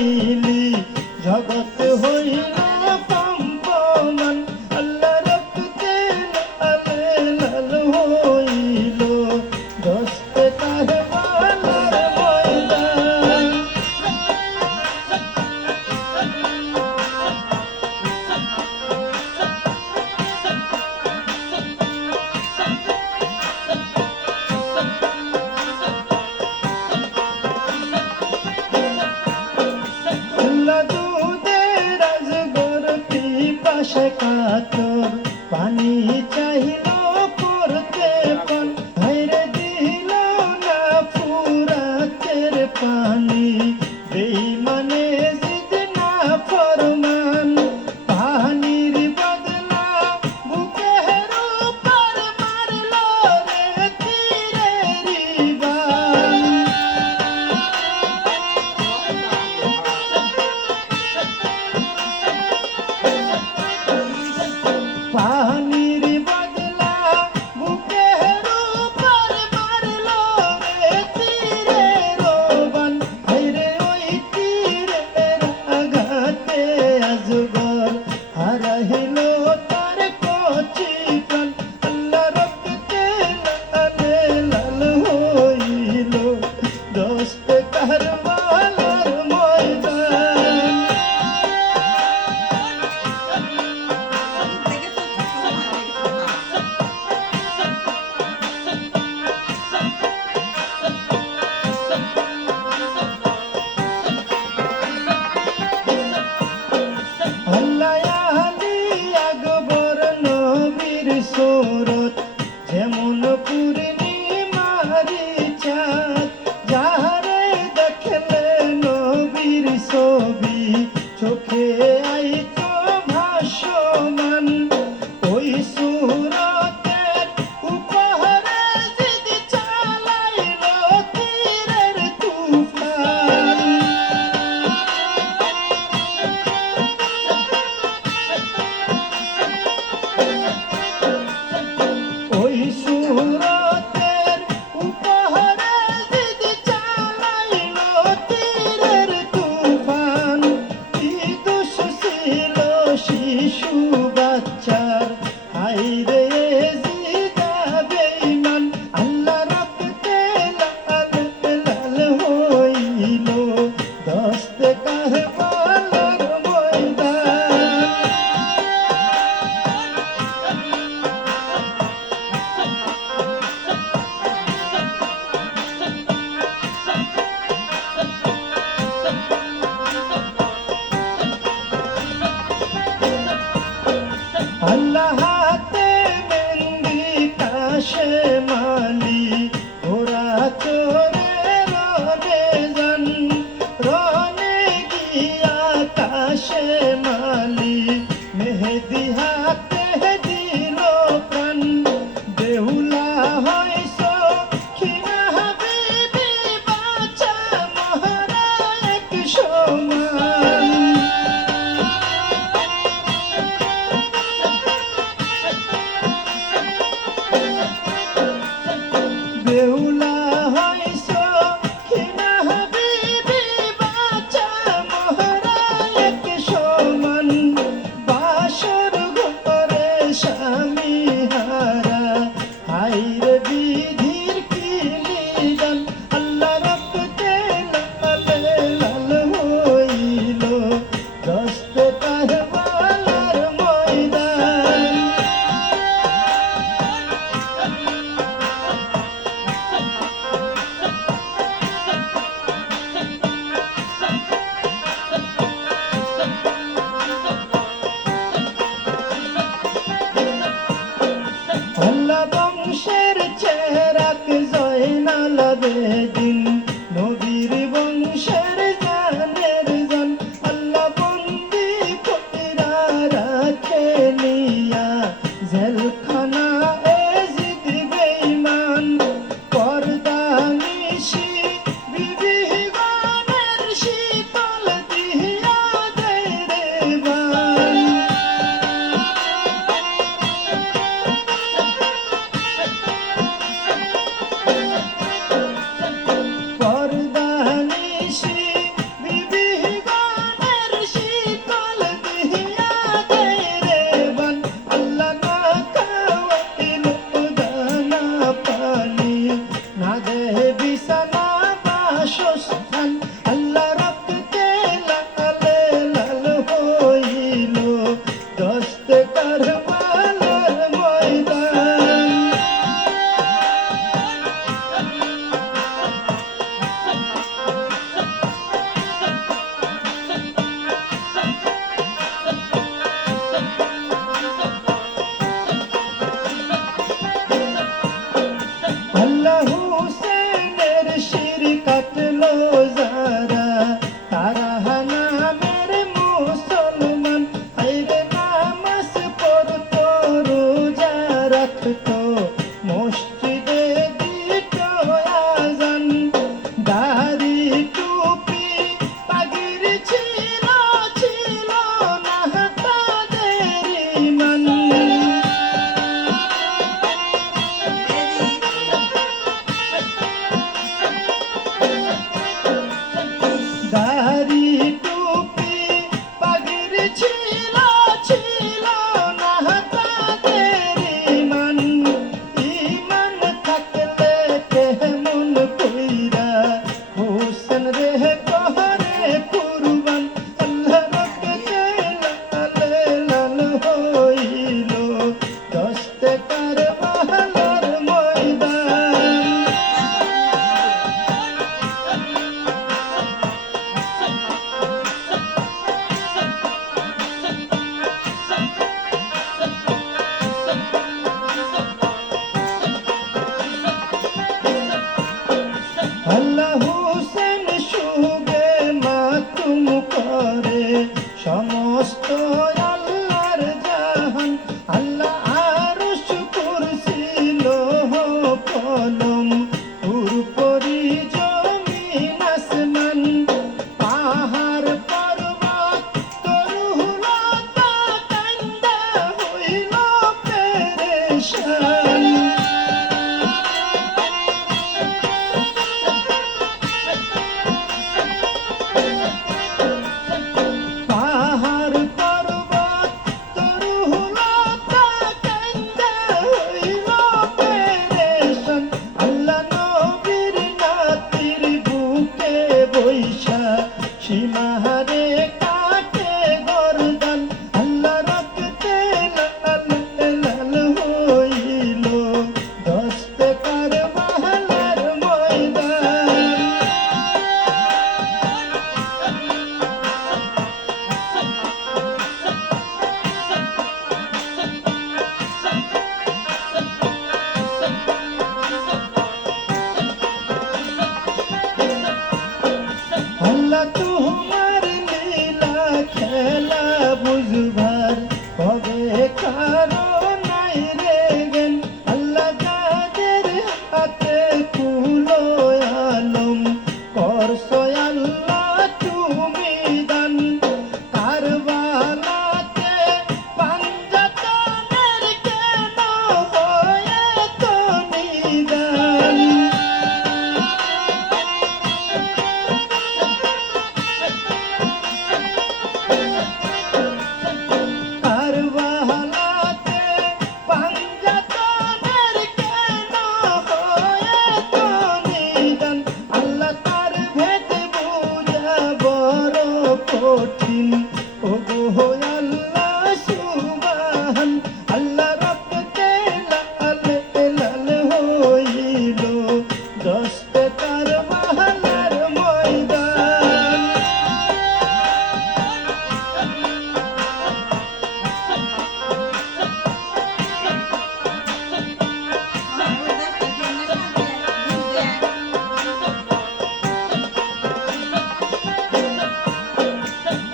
হইলি জগৎ হইল কম্পমান আল্লাহ রক্তে লালে লাল হইল দস্তে কারবালার ময়দান পাশে কাতর পানি চাইল করতে পান ভাইরে দিল না ফুরাতের পানি বেঈমানে জিদ না ফরমান পানির বদলা বুকে হেরো পার মারল রে তীরের বান পানির বদলা বুকে রূপার মারলো রে তীরের বান হায়রে ওই তীরের আঘাতে আজগর হারাইল তার কচি প্রাণ আল্লাহ রক্তে লালে লাল হইল দস্তে কারবালার ময়দান সুরত যেমন পূর্ণিমারি চাঁদ যাহারে দেখলে নবীর ছবি চোখে আইতো ভাসমান ওই সুরতের উপহারে জিদ চালাইল তীরের তুফান ওই সুরতের উপহারে জিদ চালাইল তীরের তুফান কি দোষ ছিল শিশু বাচ্চার হায়রে জিদা বেঈমান আল্লাহ রক্তে লাল লাল হইল দস্তে কারবালার ময়দান আল্লাহ হাতে মেহেন্দি কাশে মালি ঘোড়া চড়ে রনে যান রনে গিয়া কাশে মালি মেহেদি হাতে দিল প্রাণ বেহুলা হইস খিনা হাবিবি বাঁচা মহারা এক সমান বেহুলা হইস খিনা হাবিবি বাঁচা মহারা এক সমান বাসর ঘরে স্বামী হারা হায়রে বিধির কি নিদান আল্লাহ রক্তে লালে লাল হইল ছিল ছিল না তাদের ঈমান দাড়ি টুপি পাগড়ি ছিল ছিল না তাদের ঈমান ঈমান থাকলে কেমন কইরা হোসেন রে কহরে কুরবান আল্লাহ রক্তে লাল লাল হইল দস্তে কার মহলার ময়দান আল্লাহ হোসেন শুবে মাতুম করে সমস্ত আল্লাহর জাহান আল্লাহ আরশ কুরসি লৌহ কলম উপরি জমিন আসমান পাহাড় পর্বত তরুলতা কান্দা হইল পেরেশান পাহাড় পর্বত তরুলতা কান্দা হইল পেরেশান আল্লাহ নবীর নাতির বুকে বৈশা সীমাহারে কাটে গর্দান আল্লাহ রক্তে লাল লাল হইল দস্তে কার মহলার ময়দান আল্লাহ তোমার লীলা খেলা বুঝবার কবে কারো নাই রে জ্ঞান আল্লাহ যাদের হাতে কুলো আলম করছো আল্লাহ তুমি দান কারবালাতে পাঞ্জাতনের কেন হয়ে তো নিদান কারবালাতে পাঞ্জাতনের কেন হয়ে তো নিদান আল্লাহ তার ভেদ বুঝা বড় কঠিন ওগো আল্লাহ সুবহান আল্লাহ রক্তে লাল লাল হইল দস্তে তার মহলার ময়দান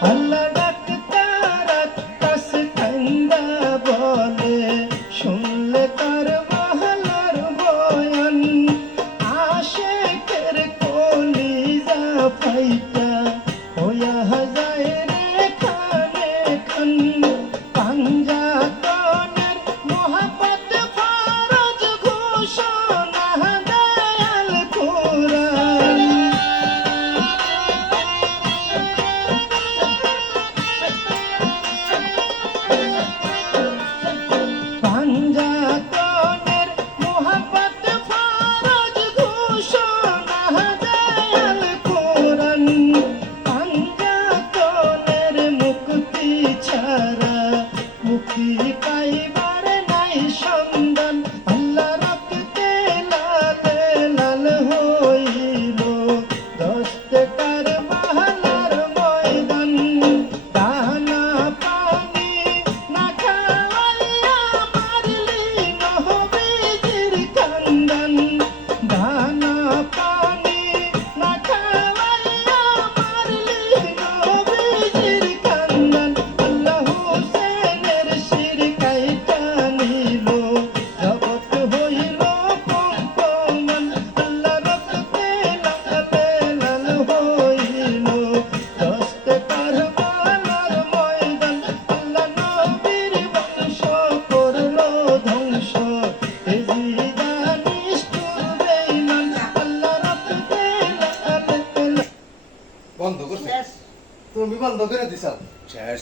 আল্লাহ ডাকতে বন্ধ করছে শেষ তুমি বন্ধ করে দিছাও শেষ